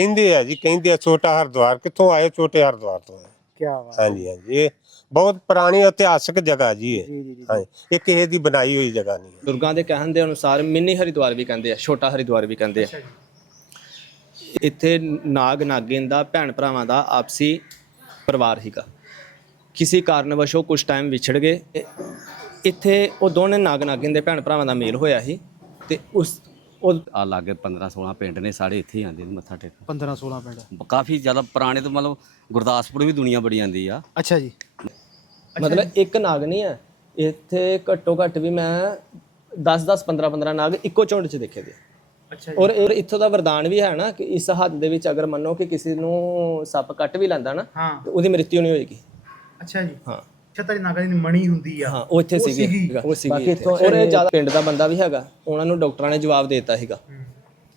ਕਹਿੰਦੇ ਆ ਜੀ ਕਹਿੰਦੇ ਆ ਛੋਟਾ ਹਰਦੁਆਰ ਕਿੱਥੋਂ ਆਏ ਛੋਟੇ ਹਰਦੁਆਰ ਤੋਂ? ਆਏ। ਕੀ ਬਾਤ ਹਾਂਜੀ ਹਾਂਜੀ ਇਹ ਬਹੁਤ ਪੁਰਾਣੀ ਇਤਿਹਾਸਕ ਜਗ੍ਹਾ ਜੀ ਇਹ। ਜੀ ਜੀ ਜੀ ਹਾਂਜੀ ਇਹ ਕਿਸੇ ਦੀ ਬਣਾਈ ਹੋਈ ਜਗ੍ਹਾ ਨਹੀਂ ਹੈ। ਦੁਰਗਾ ਦੇ ਕਹਿਣ ਦੇ ਅਨੁਸਾਰ ਮਿੰਨੀ ਹਰਿਦੁਆਰ ਵੀ ਕਹਿੰਦੇ ਆ ਛੋਟਾ ਹਰਿਦੁਆਰ ਵੀ ਕਹਿੰਦੇ ਆ। ਇੱਥੇ ਨਾਗ ਨਾਗਿਨ ਦਾ ਭੈਣ ਭਰਾਵਾਂ ਦਾ ਆਪਸੀ ਪਰਿਵਾਰ ਹੀਗਾ ਕਿਸੇ ਕਾਰਨ ਵਸ਼ੋਂ ਕੁਝ ਟਾਈਮ ਵਿਛੜ ਗਏ। ਇੱਥੇ ਉਹ ਦੋਨੇ ਨਾਗ ਨਾਗਿਨ ਦੇ ਭੈਣ ਭਰਾਵਾਂ ਦਾ ਮੇਲ ਹੋਇਆ ਸੀ ਤੇ ਉਸ ਉਹ ਆ ਲਾਗੇ 15 16 ਪਿੰਡ ਨੇ ਸਾਰੇ ਇੱਥੇ ਹੀ ਆਉਂਦੇ ਨੇ ਮੱਥਾ ਟੇਕਣ। 15 16 ਪਿੰਡ। ਕਾਫੀ ਜ਼ਿਆਦਾ ਪੁਰਾਣੇ ਤੋਂ ਮਤਲਬ ਗੁਰਦਾਸਪੁਰ ਵੀ ਦੁਨੀਆ ਬੜੀ ਆਉਂਦੀ ਆ। ਅੱਛਾ ਜੀ। ਮਤਲਬ ਇੱਕ ਨਾਗ ਨਹੀਂ ਹੈ ਇੱਥੇ ਘੱਟੋ ਘੱਟ ਵੀ ਮੈਂ 10 10 15 15 ਨਾਗ ਇੱਕੋ ਝੁੰਡ 'ਚ ਦੇਖੇ ਦੇ ਅੱਛਾ ਔਰ ਇੱਥੋਂ ਦਾ ਵਰਦਾਨ ਵੀ ਹੈ ਨਾ ਕਿ ਇਸ ਹੱਦ ਦੇ ਵਿੱਚ ਅਗਰ ਮੰਨੋ ਕਿ ਕਿਸੇ ਨੂੰ ਸੱਪ ਕੱਟ ਵੀ ਲੈਂਦਾ ਨਾ ਤੇ ਉਹਦੀ ਮ੍ਰਿਤਿੂ ਨਹੀਂ ਹੋਏਗੀ। ਅੱਛਾ ਜੀ। ਹਾਂ। ਛਤਰੀ ਨਾਗਾ ਦੀ ਮਣੀ ਹੁੰਦੀ ਆ। ਹਾਂ ਉਹ ਇੱਥੇ ਸੀਗੀ। ਉਹ ਸੀਗੀ ਇੱਥੇ। ਔਰ ਇਹ ਜ਼ਿਆਦਾ ਪਿੰਡ ਦਾ ਬੰਦਾ ਵੀ ਹੈਗਾ ਉਹਨਾਂ ਨੂੰ ਡਾਕਟਰਾਂ ਨੇ ਜਵਾਬ ਦੇ ਦਿੱਤਾ ਸੀਗਾ।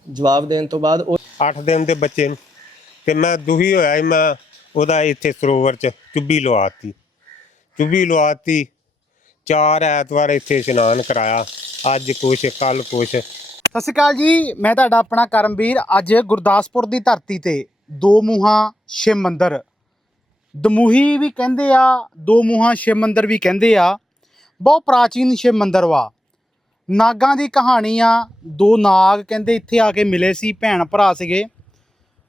ਜਵਾਬ ਦੇਣ ਤੋਂ ਬਾਅਦ ਉਹ 8 ਦਿਨ ਦੇ ਬੱਚੇ ਨੂੰ। ਤੇ ਮੈਂ ਦੁਖੀ ਹੋਇਆ ਸੀ, ਮੈਂ ਉਹਦਾ ਇੱਥੇ ਸਰੋਵਰ 'ਚ ਚੁੱਭੀ ਲਵਾਤੀ। ਚੁੱਭੀ ਲਵਾਤੀ ਚਾਰ ਐਤਵਾਰ ਇੱਥੇ ਇਸ਼ਨਾਨ ਕਰਾਇਆ। ਅੱਜ ਕੁਛ ਕੱਲ ਕੁਛ। ਸਤਿ ਸ਼੍ਰੀ ਅਕਾਲ ਜੀ ਮੈਂ ਤੁਹਾਡਾ ਆਪਣਾ ਕਰਮਵੀਰ ਅੱਜ ਗੁਰਦਾਸਪੁਰ ਦੀ ਧਰਤੀ ਤੇ ਦੋ ਮੂੰਹਾਂ ਸ਼ਿਵ ਮੰਦਿਰ। ਦਮੂਹੀ ਵੀ ਕਹਿੰਦੇ ਆ, ਦੋ ਮੂਹਾਂ ਸ਼ਿਵ ਮੰਦਿਰ ਵੀ ਕਹਿੰਦੇ ਆ। ਬਹੁਤ ਪ੍ਰਾਚੀਨ ਸ਼ਿਵ ਮੰਦਿਰ ਵਾ। ਨਾਗਾਂ ਦੀ ਕਹਾਣੀ ਆ, ਦੋ ਨਾਗ ਕਹਿੰਦੇ ਇੱਥੇ ਆ ਕੇ ਮਿਲੇ ਸੀ, ਭੈਣ ਭਰਾ ਸੀਗੇ।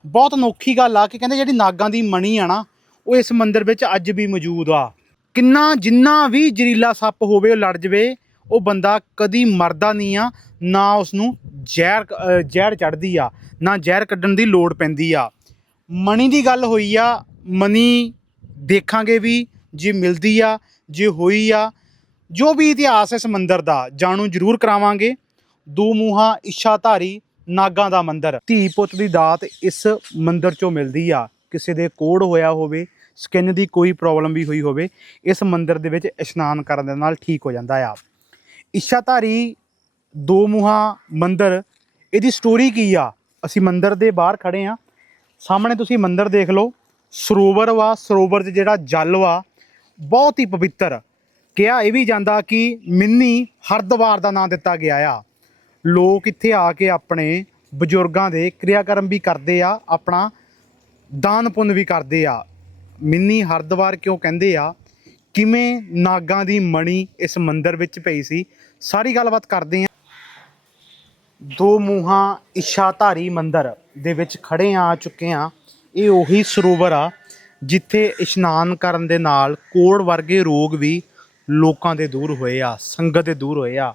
ਬਹੁਤ ਅਨੋਖੀ ਗੱਲ ਆ ਕਿ ਕਹਿੰਦੇ ਜਿਹੜੀ ਨਾਗਾਂ ਦੀ ਮਣੀ ਆ ਨਾ, ਉਹ ਇਸ ਮੰਦਿਰ ਵਿੱਚ ਅੱਜ ਵੀ ਮੌਜੂਦ ਆ। ਕਿੰਨਾ, ਜਿੰਨਾ ਵੀ ਜ਼ਹਿਰੀਲਾ ਸੱਪ ਹੋਵੇ, ਉਹ ਲੜ ਜਵੇ, ਉਹ ਬੰਦਾ ਕਦੀ ਮਰਦਾ ਨਹੀਂ ਆ, ਨਾ ਉਸ ਨੂੰ ਜ਼ਹਿਰ ਜ਼ਹਿਰ ਚੜਦੀ ਆ, ਨਾ ਜ਼ਹਿਰ ਕੱਢਣ ਦੀ ਲੋੜ ਪੈਂਦੀ ਆ। ਮਣੀ ਦੀ ਗੱਲ ਹੋਈ ਆ ਮਨੀ ਦੇਖਾਂਗੇ ਵੀ ਜੇ ਮਿਲਦੀ ਆ, ਜੇ ਹੋਈ ਆ, ਜੋ ਵੀ ਇਤਿਹਾਸ ਇਸ ਮੰਦਿਰ ਦਾ, ਜਾਣੂ ਜ਼ਰੂਰ ਕਰਾਵਾਂਗੇ। ਦੋ ਮੂੰਹਾਂ, ਇੱਛਾਧਾਰੀ ਨਾਗਾਂ ਦਾ ਮੰਦਿਰ। ਧੀ ਪੁੱਤ ਦੀ ਦਾਤ ਇਸ ਮੰਦਿਰ ਚੋਂ ਮਿਲਦੀ ਆ। ਕਿਸੇ ਦੇ ਕੋੜ ਹੋਇਆ ਹੋਵੇ, ਸਕਿਨ ਦੀ ਕੋਈ ਪ੍ਰੋਬਲਮ ਵੀ ਹੋਈ ਹੋਵੇ, ਇਸ ਮੰਦਿਰ ਦੇ ਵਿੱਚ ਇਸ਼ਨਾਨ ਕਰਨ ਦੇ ਨਾਲ ਠੀਕ ਹੋ ਜਾਂਦਾ ਆ। ਇੱਛਾਧਾਰੀ ਦੋ ਮੂੰਹਾਂ ਮੰਦਿਰ, ਇਹਦੀ ਸਟੋਰੀ ਕੀ ਆ? ਅਸੀਂ ਮੰਦਿਰ ਦੇ ਬਾਹਰ ਖੜੇ ਆ। ਸਾਹਮਣੇ ਤੁਸੀਂ ਮੰਦਿਰ ਦੇਖ ਲਓ। ਸਰੋਵਰ ਵਾ, ਸਰੋਵਰ 'ਚ ਜਿਹੜਾ ਜਲ ਵਾ, ਬਹੁਤ ਹੀ ਪਵਿੱਤਰ। ਕਿਹਾ ਇਹ ਵੀ ਜਾਂਦਾ ਕਿ ਮਿੰਨੀ ਹਰਦੁਆਰ ਦਾ ਨਾਮ ਦਿੱਤਾ ਗਿਆ ਆ। ਲੋਕ ਇੱਥੇ ਆ ਕੇ ਆਪਣੇ ਬਜ਼ੁਰਗਾਂ ਦੇ ਕਿਰਿਆਕਰਮ ਵੀ ਕਰਦੇ ਆ, ਆਪਣਾ ਦਾਨ ਪੁੰਨ ਵੀ ਕਰਦੇ ਆ। ਮਿੰਨੀ ਹਰਦੁਆਰ ਕਿਉਂ ਕਹਿੰਦੇ ਆ? ਕਿਵੇਂ ਨਾਗਾਂ ਦੀ ਮਣੀ ਇਸ ਮੰਦਰ ਵਿੱਚ ਪਈ ਸੀ? ਸਾਰੀ ਗੱਲਬਾਤ ਕਰਦੇ ਆ। ਦੋ ਮੂੰਹਾਂ ਇੱਛਾਧਾਰੀ ਮੰਦਰ ਦੇ ਵਿੱਚ ਖੜੇ ਆ, ਚੁੱਕੇ ਆ। ਇਹ ਉਹੀ ਸਰੋਵਰ ਆ ਜਿੱਥੇ ਇਸ਼ਨਾਨ ਕਰਨ ਦੇ ਨਾਲ ਕੋੜ ਵਰਗੇ ਰੋਗ ਵੀ ਲੋਕਾਂ ਦੇ ਦੂਰ ਹੋਏ ਆ, ਸੰਗਤ ਦੇ ਦੂਰ ਹੋਏ ਆ।